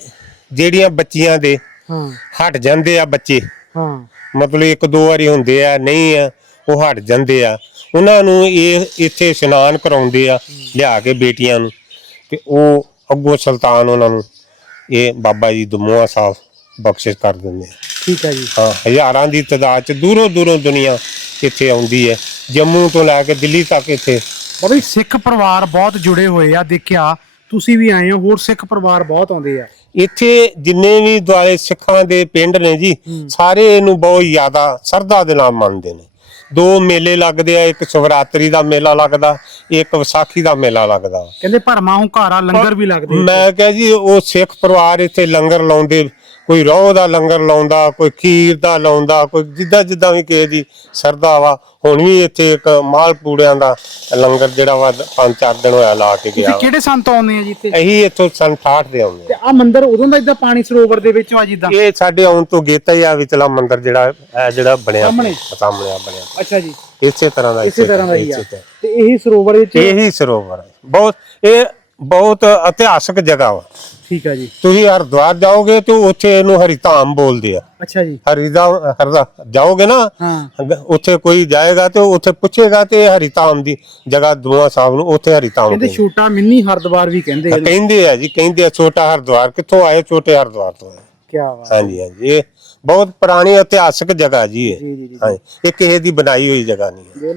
ਜਿਹੜੀਆਂ ਬੱਚੀਆਂ ਦੇ ਹਾਂ। ਹਟ ਜਾਂਦੇ ਆ ਬੱਚੇ। ਹਾਂ। ਮਤਲਬ ਇੱਕ ਦੋ ਵਾਰੀ ਹੁੰਦੇ ਆ ਨਹੀਂ ਆ ਉਹ ਹਟ ਜਾਂਦੇ ਆ। ਉਹਨਾਂ ਨੂੰ ਇਹ ਇੱਥੇ ਇਸ਼ਨਾਨ ਕਰਾਉਂਦੇ ਆ ਲਿਆ ਕੇ ਬੇਟੀਆਂ ਨੂੰ। ਤੇ ਉਹ ਅੱਗੋਂ ਸੁਲਤਾਨ ਉਹਨਾਂ ਨੂੰ ਇਹ ਬਾਬਾ ਜੀ ਦਮੋਆ ਸਾਹਿਬ ਬਖਸ਼ਿਸ਼ ਕਰ ਦਿੰਦੇ ਆ। ਠੀਕ ਹੈ ਜੀ। ਹਾਂ ਹਜ਼ਾਰਾਂ ਦੀ ਤਾਦਾਦ ਚ ਦੂਰੋਂ ਦੂਰੋਂ ਦੁਨੀਆ ਇੱਥੇ ਆਉਂਦੀ ਹੈ। ਜੰਮੂ ਤੋਂ ਲੈ ਕੇ ਦਿੱਲੀ ਤੱਕ ਇੱਥੇ ਬਾਬਾ ਜੀ ਸਿੱਖ ਪਰਿਵਾਰ ਬਹੁਤ ਜੁੜੇ ਹੋਏ ਆ ਦੇਖਿਆ ਤੁਸੀਂ ਵੀ ਆਏ ਹੋ ਹੋਰ ਸਿੱਖ ਪਰਿਵਾਰ ਬਹੁਤ ਆਉਂਦੇ ਆ। ਇੱਥੇ ਜਿੰਨੇ ਵੀ ਦੁਆਲੇ ਸਿੱਖਾਂ ਦੇ ਪਿੰਡ ਨੇ ਜੀ ਸਾਰੇ ਇਹਨੂੰ ਬਹੁਤ ਜ਼ਿਆਦਾ ਸਰਦਾ ਦੇ ਨਾਲ ਮੰਨਦੇ ਨੇ। ਦੋ ਮੇਲੇ ਲੱਗਦੇ ਆ ਇੱਕ ਸ਼ਿਵਰਾਤਰੀ ਦਾ ਮੇਲਾ ਲੱਗਦਾ ਇੱਕ ਵਿਸਾਖੀ ਦਾ ਮੇਲਾ ਲੱਗਦਾ। ਕਹਿੰਦੇ ਭਰਮਾ ਹੁੰਕਾਰਾ ਲੰਗਰ ਵੀ ਲੱਗਦੇ। ਮੈਂ ਕਿਹਾ ਜੀ ਉਹ ਸਿੱਖ ਪਰਿਵਾਰ ਇੱਥੇ ਲੰਗਰ ਲਾਉਂਦੇ ਕੋਈ ਰੋਹ ਦਾ ਲੰਗਰ ਲਾਉਂਦਾ ਕੋਈ ਖੀਰ ਦਾ ਲਾਉਂਦਾ ਕੋਈ ਜਿੱਦਾਂ ਜਿੱਦਾਂ ਵੀ ਕਿਸੇ ਦੀ ਸਰਦਾ ਵਾ ਹੁਣ ਵੀ ਇੱਥੇ ਇੱਕ ਮਾਲ ਪੂੜਿਆਂ ਦਾ ਲੰਗਰ ਜਿਹੜਾ ਵਾ ਪੰਜ ਚਾਰ ਦਿਨ ਹੋਇਆ ਲਾ ਕੇ ਗਿਆ ਤੁਸੀਂ। ਕਿਹੜੇ ਸੰਤ ਆਉਂਦੇ ਆ ਜੀ ਇੱਥੇ? ਅਸੀਂ ਇੱਥੋਂ ਸਨ 68 ਦੇ ਆਉਂਦੇ ਤੇ ਆ ਮੰਦਿਰ ਉਦੋਂ ਦਾ ਇਦਾਂ ਪਾਣੀ ਸਰੋਵਰ ਦੇ ਵਿੱਚੋਂ ਆ ਜਿੱਦਾਂ? ਇਹ ਸਾਡੇ ਆਉਣ ਤੋਂ ਗੇਤਾ ਹੀ ਆ ਵਿਚਲਾ ਮੰਦਿਰ ਜਿਹੜਾ ਇਹ ਜਿਹੜਾ ਬਣਿਆ। ਸਾਹਮਣੇ? ਸਾਹਮਣੇ ਆ ਬਣਿਆ। ਅੱਛਾ ਜੀ। ਇਸੇ ਤਰ੍ਹਾਂ ਦਾ ਇਸੇ ਤਰ੍ਹਾਂ ਦਾ ਹੀ ਆ। ਤੇ ਇਹੀ ਸਰੋਵਰ ਵਿੱਚ ਇਹੀ ਸਰੋਵਰ ਹੈ ਬਹੁਤ ਇਹ ਬਹੁਤ ਇਤਿਹਾਸਕ ਜਗ੍ਹਾ ਵਾ। ਠੀਕ ਆ ਜੀ। ਤੁਸੀਂ ਹਰਿਦੁਆਰ ਜਾਓਗੇ ਤੇ ਉੱਥੇ ਇਹਨੂੰ ਹਰੀਧਾਮ ਬੋਲਦੇ ਆ। ਅੱਛਾ ਜੀ। ਹਰੀਧਾਮ ਹਰਦਾ ਜਾਓਗੇ ਨਾ ਹਾਂ। ਉੱਥੇ ਕੋਈ ਜਾਏਗਾ ਤੇ ਉੱਥੇ ਪੁੱਛੇਗਾ ਤੇ ਹਰੀਧਾਮ ਦੀ ਜਗ੍ਹਾ ਦੁਆ ਸਾਹਿਬ ਨੂੰ ਉੱਥੇ ਹਰੀਧਾਮ ਕਹਿੰਦੇ ਛੋਟਾ ਮਿੰਨੀ ਹਰਦੁਆਰ ਵੀ ਕਹਿੰਦੇ ਆ ਕਹਿੰਦੇ ਆ ਜੀ ਕਹਿੰਦੇ ਆ ਛੋਟਾ ਹਰਿਦੁਆਰ। ਕਿੱਥੋਂ ਆਏ ਛੋਟੇ ਹਰਿਦੁਆਰ ਤੋਂ? ਕੀ ਬਾਤ ਹਾਂਜੀ ਹਾਂਜੀ। ਇਹ ਬਹੁਤ ਪੁਰਾਣੀ ਇਤਿਹਾਸਕ ਜਗ੍ਹਾ ਜੀ ਇਹ। ਹਾਂਜੀ। ਇਹ ਕਿਸੇ ਦੀ ਬਣਾਈ ਹੋਈ ਜਗ੍ਹਾ ਨਹੀਂ ਹੈ।